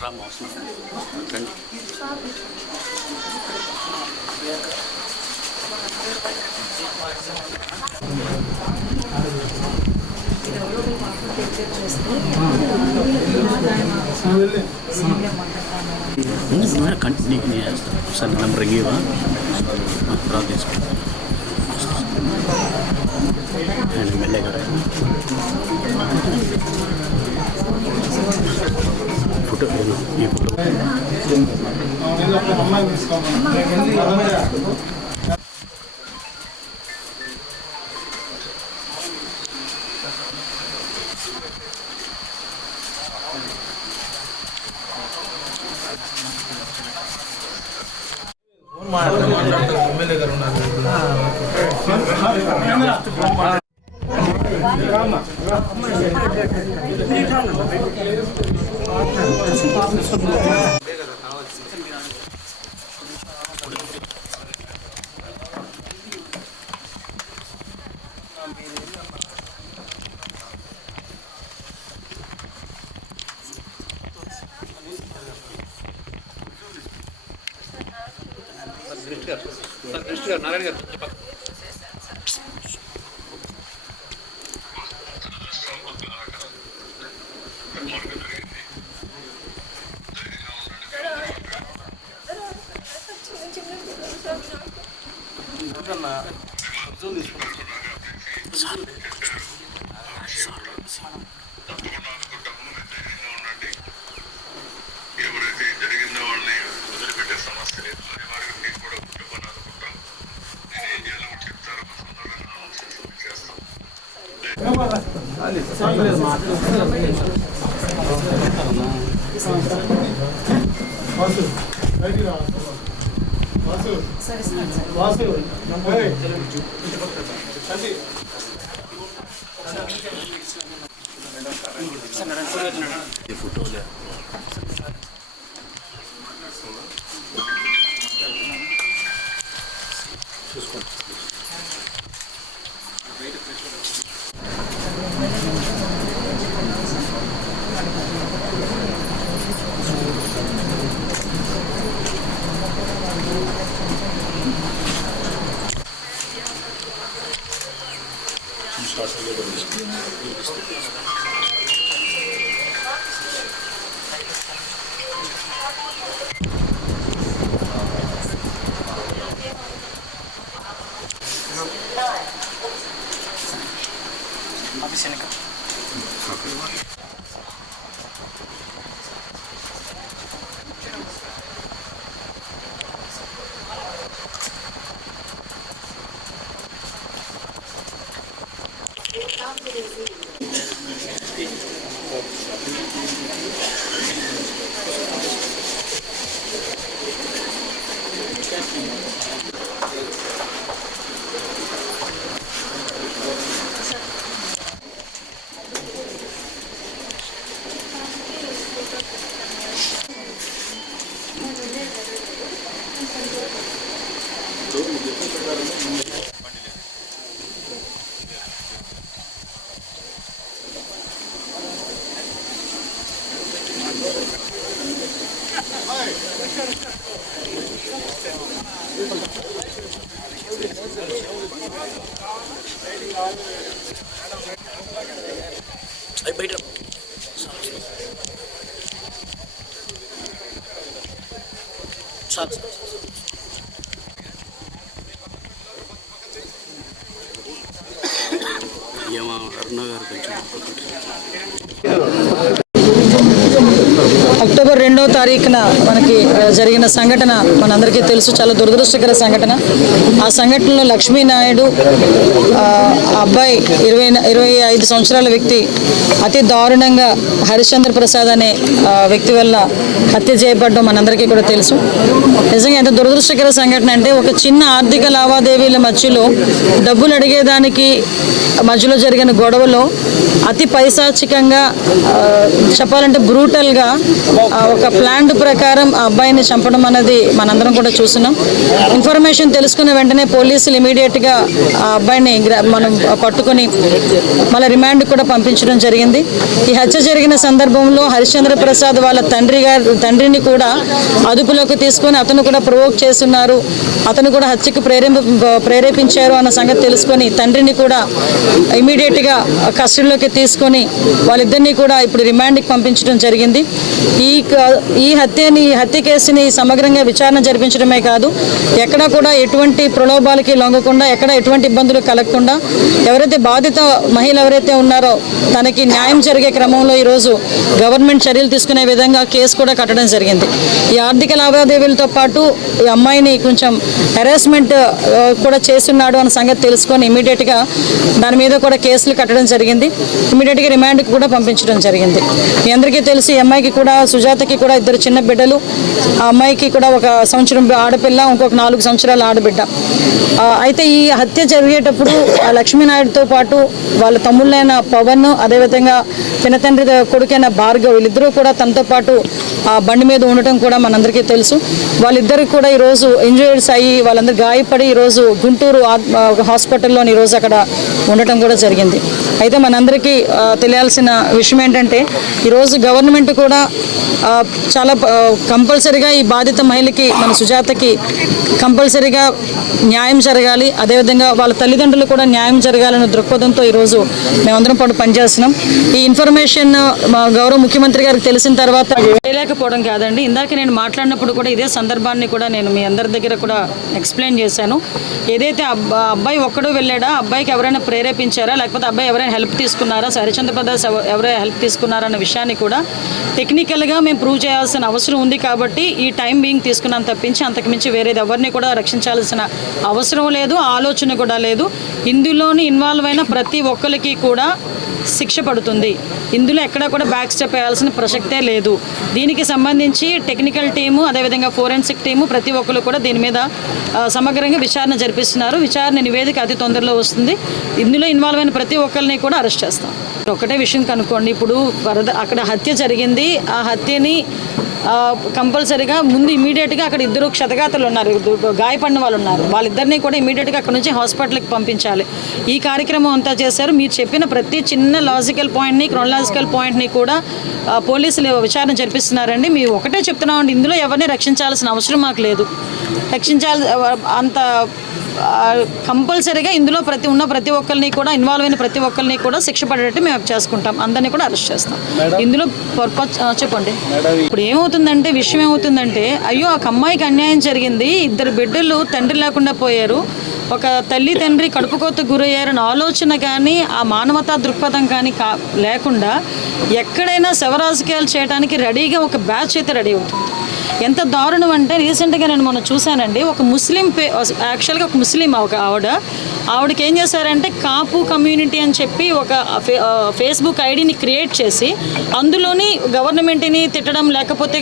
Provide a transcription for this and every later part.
రామ్ అవసరం రండి కంటిన్యూ చేస్తాను నెంబర్ ఇవ్వ తర్వాత తీసుకుంటాను ఎమ్మెల్యే గారు అమ్మాయి తీసుకోమన్నా Thank you. ఎమ్మెల్యే గారు ఉన్నారు ఎవరైతే వాసు వాసు వాసు ఫోటోలే 遊んでるんで、いいですね。Thank you. తారీఖున మనకి జరిగిన సంఘటన మనందరికీ తెలుసు. చాలా దురదృష్టకర సంఘటన. ఆ సంఘటనలో లక్ష్మీనాయుడు అబ్బాయి ఇరవై ఇరవై ఐదు సంవత్సరాల వ్యక్తి అతి దారుణంగా హరిశ్చంద్ర ప్రసాద్ అనే వ్యక్తి వల్ల హత్య చేయబడ్డం మనందరికీ కూడా తెలుసు. నిజంగా ఎంత దురదృష్టకర సంఘటన అంటే ఒక చిన్న ఆర్థిక లావాదేవీల మధ్యలో డబ్బులు అడిగేదానికి మధ్యలో జరిగిన గొడవలో అతి పైశాచికంగా చెప్పాలంటే బ్రూటల్గా ఒక ప్లాండ్ ప్రకారం ఆ అబ్బాయిని చంపడం అనేది మనందరం కూడా చూస్తున్నాం. ఇన్ఫర్మేషన్ తెలుసుకున్న వెంటనే పోలీసులు ఇమీడియట్గా ఆ అబ్బాయిని మనం పట్టుకొని మళ్ళీ రిమాండ్ కూడా పంపించడం జరిగింది. ఈ హత్య జరిగిన సందర్భంలో హరిశ్చంద్ర ప్రసాద్ వాళ్ళ తండ్రి గారు తండ్రిని కూడా అదుపులోకి తీసుకొని అతను కూడా ప్రొవోక్ చేస్తున్నారు. అతను కూడా హత్యకు ప్రేరేప ప్రేరేపించారు అన్న సంగతి తెలుసుకొని తండ్రిని కూడా ఇమీడియట్గా కస్టడీలోకి తీసుకొని వాళ్ళిద్దరినీ కూడా ఇప్పుడు రిమాండ్కి పంపించడం జరిగింది. ఈ క- ఈ హత్యని ఈ హత్య కేసుని సమగ్రంగా విచారణ జరిపించడమే కాదు ఎక్కడ కూడా ఎటువంటి ప్రలోభాలకి లొంగకుండా ఎక్కడ ఎటువంటి ఇబ్బందులు కలగకుండా ఎవరైతే బాధిత మహిళ ఎవరైతే ఉన్నారో తనకి న్యాయం జరిగే క్రమంలో ఈరోజు గవర్నమెంట్ చర్యలు తీసుకునే విధంగా కేసు కూడా కట్టడం జరిగింది. ఈ ఆర్థిక లావాదేవీలతో పాటు ఈ అమ్మాయిని కొంచెం హెరాస్మెంట్ కూడా చేస్తున్నాడు అన్న సంగతి తెలుసుకొని ఇమీడియట్గా దాని మీద కూడా కేసులు కట్టడం జరిగింది. ఇమీడియట్గా రిమాండ్కి కూడా పంపించడం జరిగింది. మీ అందరికీ తెలిసి అమ్మాయికి కూడా సుజాతకి కూడా ఇద్దరు చిన్న బిడ్డలు. ఆ అమ్మాయికి కూడా ఒక సంవత్సరం ఆడపిల్ల ఇంకొక నాలుగు సంవత్సరాల ఆడబిడ్డ. అయితే ఈ హత్య జరిగేటప్పుడు లక్ష్మీనాయుడుతో పాటు వాళ్ళ తమ్ముళ్ళైన పవన్ అదేవిధంగా పినతండ్రి కొడుకైన భార్గవ్ వీళ్ళిద్దరూ కూడా తనతో పాటు ఆ బండి మీద ఉండటం కూడా మనందరికీ తెలుసు. వాళ్ళిద్దరికి కూడా ఈరోజు ఇంజురీస్ అయ్యి వాళ్ళందరూ గాయపడి ఈరోజు గుంటూరు హాస్పిటల్లో ఈరోజు అక్కడ ఉండటం కూడా జరిగింది. అయితే మనందరికీ తెలియాల్సిన విషయం ఏంటంటే ఈరోజు గవర్నమెంట్ కూడా చాలా కంపల్సరిగా ఈ బాధిత మహిళకి మన సుజాతకి కంపల్సరిగా న్యాయం జరగాలి. అదేవిధంగా వాళ్ళ తల్లిదండ్రులు కూడా న్యాయం జరగాలనే దృక్పథంతో ఈరోజు మేమందరం పాటు పనిచేస్తున్నాం. ఈ ఇన్ఫర్మేషన్ మా గౌరవ ముఖ్యమంత్రి గారికి తెలిసిన తర్వాత చేయలేకపోవడం కాదండి. ఇందాక నేను మాట్లాడినప్పుడు కూడా ఇదే సందర్భాన్ని కూడా నేను మీ అందరి దగ్గర కూడా ఎక్స్ప్లెయిన్ చేశాను. ఏదైతే అబ్బా అబ్బాయి ఒక్కడో వెళ్ళాడా? అబ్బాయికి ఎవరైనా ప్రేరేపించారా? లేకపోతే అబ్బాయి ఎవరైనా హెల్ప్ తీసుకున్నారా? హరిచంద్ర ప్రదాస్ ఎవరైనా హెల్ప్ తీసుకున్నారా? అన్న విషయాన్ని కూడా టెక్నికల్గా మేము ప్రూవ్ రక్షించాల్సిన అవసరం ఉంది కాబట్టి ఈ టైం బీయింగ్ తీసుకున్నాం తప్పించి అంతకుమించి వేరేది ఎవరిని కూడా రక్షించాల్సిన అవసరం లేదు ఆలోచన కూడా లేదు. ఇందులోని ఇన్వాల్వ్ అయిన ప్రతి ఒక్కరికి కూడా శిక్ష పడుతుంది. ఇందులో ఎక్కడా కూడా బ్యాక్ స్టెప్ వేయాల్సిన ప్రసక్తే లేదు. దీనికి సంబంధించి టెక్నికల్ టీము అదేవిధంగా ఫోరెన్సిక్ టీము ప్రతి ఒక్కరు కూడా దీని మీద సమగ్రంగా విచారణ జరిపిస్తున్నారు. విచారణ నివేదిక అతి తొందరలో వస్తుంది. ఇందులో ఇన్వాల్వ్ అయిన ప్రతి ఒక్కరిని కూడా అరెస్ట్ చేస్తాం. ఒకటే విషయం కనుక్కోండి. ఇప్పుడు వరద అక్కడ హత్య జరిగింది. ఆ హత్యని కంపల్సరీగా ముందు ఇమీడియట్గా అక్కడ ఇద్దరు క్షతగాతలు ఉన్నారు. గాయపడిన వాళ్ళు ఉన్నారు. వాళ్ళిద్దరినీ కూడా ఇమీడియట్గా అక్కడ నుంచి హాస్పిటల్కి పంపించాలి. ఈ కార్యక్రమం అంతా చేశారు. మీరు చెప్పిన ప్రతి చిన్న లాజికల్ పాయింట్ని క్రొనలాజికల్ పాయింట్ని కూడా పోలీసులు విచారణ జరిపిస్తున్నారండి. మీరు ఒకటే చెప్తున్నామండి. ఇందులో ఎవరిని రక్షించాల్సిన అవసరం మాకు లేదు. రక్షించాల్సి అంత కంపల్సరీగా ఇందులో ప్రతి ఉన్న ప్రతి ఒక్కరిని కూడా ఇన్వాల్వ్ అయిన ప్రతి ఒక్కరిని కూడా శిక్ష పడేటట్టు మేము చేసుకుంటాం. అందరినీ కూడా అరెస్ట్ చేస్తాం. ఇందులో పర్పస్ చెప్పండి. ఇప్పుడు ఏమవుతుందంటే విషయం ఏమవుతుందంటే అయ్యో ఆ అమ్మాయికి అన్యాయం జరిగింది ఇద్దరు బిడ్డలు తండ్రి లేకుండా పోయారు ఒక తల్లి తండ్రి కడుపుకోత గురయ్యారన్న ఆలోచన కానీ ఆ మానవతా దృక్పథం కానీ కా లేకుండా ఎక్కడైనా శవరాజకీయాలు చేయడానికి రెడీగా ఒక బ్యాచ్ అయితే రెడీ అవుతుంది. ఎంత దారుణం అంటే రీసెంట్గా నేను మొన్న చూశానండి. ఒక ముస్లిం పే యాక్చువల్గా ఒక ముస్లిం ఒక ఆవిడ ఆవిడకి ఏం చేశారంటే కాపు కమ్యూనిటీ అని చెప్పి ఒక ఫేస్బుక్ ఐడిని క్రియేట్ చేసి అందులోని గవర్నమెంట్ని తిట్టడం లేకపోతే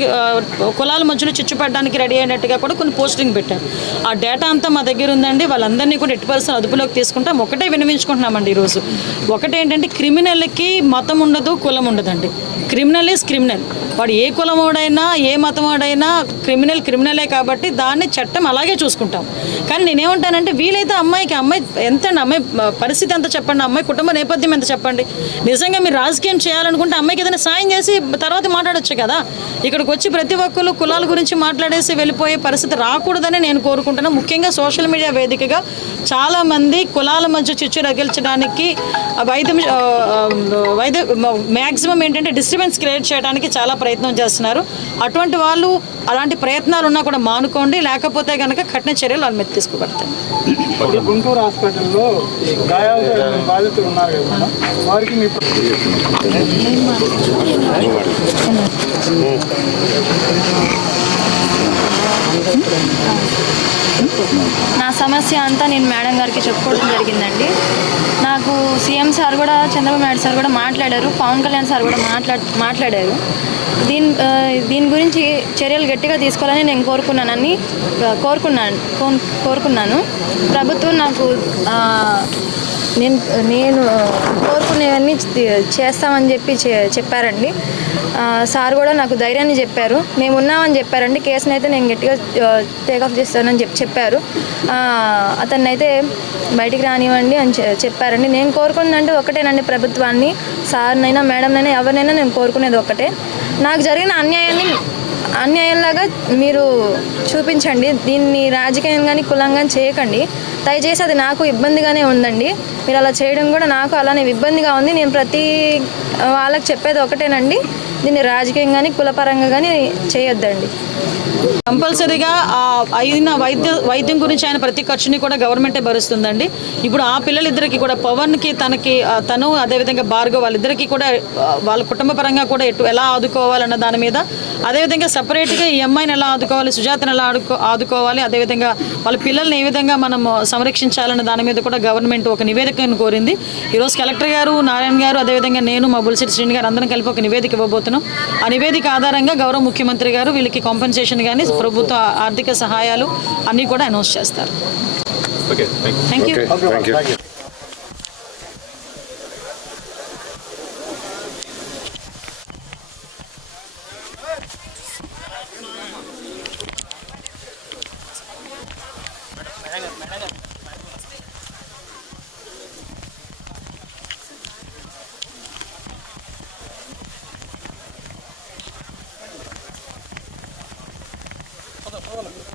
కులాల మధ్యలో చిచ్చుపెట్టడానికి రెడీ అయినట్టుగా కూడా కొన్ని పోస్టింగ్ పెట్టారు. ఆ డేటా అంతా మా దగ్గర ఉందండి. వాళ్ళందరినీ కూడా ఎట్టి పరిస్థితులు అదుపులోకి తీసుకుంటాం. ఒకటే వినిపించుకుంటున్నామండి ఈరోజు. ఒకటేంటంటే క్రిమినల్కి మతం ఉండదు కులం ఉండదండి. క్రిమినల్ ఈజ్ క్రిమినల్ వాడు ఏ కులం వాడైనా ఏ మతం వాడైనా క్రిమినల్ క్రిమినలే కాబట్టి దాన్ని చట్టం అలాగే చూసుకుంటాం. కానీ నేనేమంటానంటే వీలైతే అమ్మాయికి అమ్మాయి ఎంత అమ్మాయి పరిస్థితి ఎంత చెప్పండి అమ్మాయి కుటుంబ నేపథ్యం ఎంత చెప్పండి. నిజంగా మీరు రాజకీయం చేయాలనుకుంటే అమ్మాయికి ఏదైనా సాయం చేసి తర్వాత మాట్లాడొచ్చు కదా. ఇక్కడికి వచ్చి ప్రతి ఒక్కరు కులాల గురించి మాట్లాడేసి వెళ్ళిపోయే పరిస్థితి రాకూడదని నేను కోరుకుంటున్నాను ముఖ్యంగా సోషల్ మీడియా వేదికగా చాలామంది కులాల మధ్య చిచ్చు రగిల్చడానికి ఆ వైద్యం వైద్య మ్యాక్సిమం ఏంటంటే డిస్టర్బెన్స్ క్రియేట్ చేయడానికి చాలా ప్రయత్నం చేస్తున్నారు. అటువంటి వాళ్ళు అలాంటి ప్రయత్నాలు ఉన్నా కూడా మానుకోండి లేకపోతే కనుక కఠిన చర్యలు వాళ్ళ మీద తీసుకోబడతాయి. గుంటూరు హాస్పిటల్లో బాధితులు ఉన్నారు కదా వారికి మీ నా సమస్య అంతా నేను మేడం గారికి చెప్పుకోవడం జరిగిందండి. నాకు సీఎం సార్ కూడా చంద్రబాబు నాయుడు సార్ కూడా మాట్లాడారు పవన్ కళ్యాణ్ సార్ కూడా మాట్లా మాట్లాడారు. దీని దీని గురించి చర్యలు గట్టిగా తీసుకోవాలని నేను కోరుకున్నానని కోరుకున్నాను కోరుకున్నాను. ప్రభుత్వం నాకు నేను నేను కోరుకునేవన్నీ చేస్తామని చెప్పి చె- చెప్పారండి. సార్ కూడా నాకు ధైర్యాన్ని చెప్పారు. మేము ఉన్నామని చెప్పారండి. కేసుని అయితే నేను గట్టిగా టేకప్ చేస్తానని చెప్పి చెప్పారు. అతన్నైతే అతన్ని అయితే బయటికి రానివ్వండి అని చెప్పారండి. నేను కోరుకున్నదంటే ఒకటేనండి ప్రభుత్వాన్ని. సార్నైనా మేడంనైనా ఎవరినైనా నేను కోరుకునేది ఒకటే. నాకు జరిగిన అన్యాయాన్ని అన్యాయంలాగా మీరు చూపించండి. దీన్ని రాజకీయం కానీ కులంగా చేయకండి. దయచేసి అది నాకు ఇబ్బందిగానే ఉందండి. మీరు అలా చేయడం కూడా నాకు అలానే ఇబ్బందిగా ఉంది. నేను ప్రతి వాళ్ళకి చెప్పేది ఒకటేనండి. దీన్ని రాజకీయంగాని కులపరంగా కానీ చేయొద్దండి. కంపల్సరీగా అయిన వైద్య వైద్యం గురించి ఆయన ప్రతి ఖర్చుని కూడా గవర్నమెంటే భరుస్తుందండి. ఇప్పుడు ఆ పిల్లలిద్దరికి కూడా పవన్కి తనకి తను అదేవిధంగా భార్గవ్ వాళ్ళిద్దరికీ కూడా వాళ్ళ కుటుంబ పరంగా కూడా ఎటు ఎలా ఆదుకోవాలన్న దాని మీద అదేవిధంగా సపరేట్గా ఈ అమ్మాయిని ఎలా ఆదుకోవాలి సుజాతను ఎలా ఆడుకో ఆదుకోవాలి అదేవిధంగా వాళ్ళ పిల్లల్ని ఏ విధంగా మనం సంరక్షించాలన్న దాని మీద కూడా గవర్నమెంట్ ఒక నివేదికను కోరింది. ఈరోజు కలెక్టర్ గారు నారాయణ గారు అదేవిధంగా నేను మా బుల్సిటి శ్రీని గారు అందరం కలిపి ఒక నివేదిక ఇవ్వబోతున్నాం. ఆ నివేదిక ఆధారంగా గౌరవ ముఖ్యమంత్రి గారు వీళ్ళకి కాంపెన్సేషన్ కానీ ప్రభుత్వ ఆర్థిక సహాయాలు అన్నీ కూడా అనౌన్స్ చేస్తారు. Thank you thank